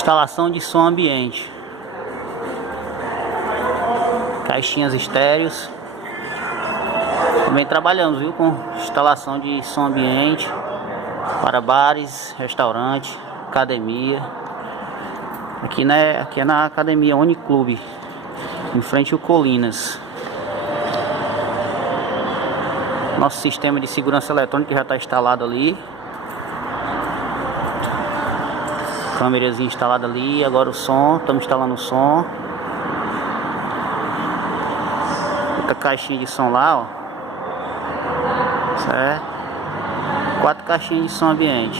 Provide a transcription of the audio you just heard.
Instalação de som ambiente. Caixinhas estéreos. Também trabalhamos, viu, com instalação de som ambiente para bares, restaurante, academia. Aqui é na academia Uniclube, em frente ao Colinas. Nosso sistema de segurança eletrônica já está instalado ali. Câmerazinha instalada ali. Agora o som, estamos instalando o som. Outra caixinha de som lá, ó. Certo? 4 caixinhas de som ambiente.